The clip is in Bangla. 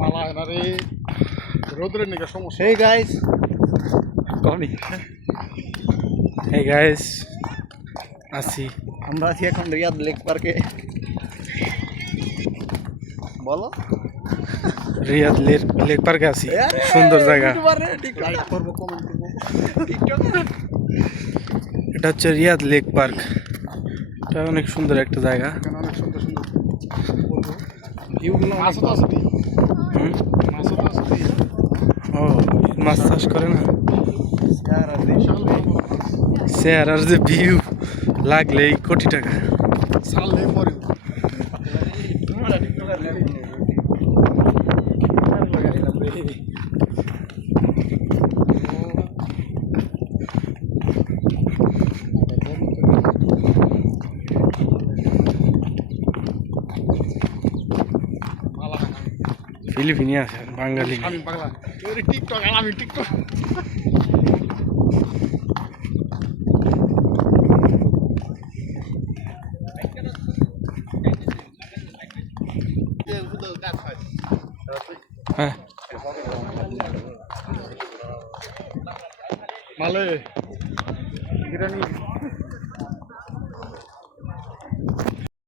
মালা না রে রোদ্রের নিকে সমস্যা। Hey guys, কমই hey guys আসি আমরা আছি এখন রিয়াদ লেক পার্কে। বলো রিয়াদ লেক পার্কে আছি সুন্দর জায়গা লাইক করবো, কমেন্ট করবো। এটা হচ্ছে রিয়াদ লেক পার্ক এটা অনেক সুন্দর একটা জায়গা এখানে অনেক সুন্দর সুন্দর ভিউগুলো মাছও তো আছে হুম? মাছও তো আছে ও মাছ চাষ করে না আর আর বিশাল স্যার আর যে ভিউ লাগলেই কোটি টাকা সাল লে পরে তোমরা টিকটকার লাগবে লাগাইলাম রে। মালা ফিলিপিনি আছে বাঙালি আমি পাগলা টিকটক আর আমি টিকটক হ্যাঁ মালে বিরিয়ানি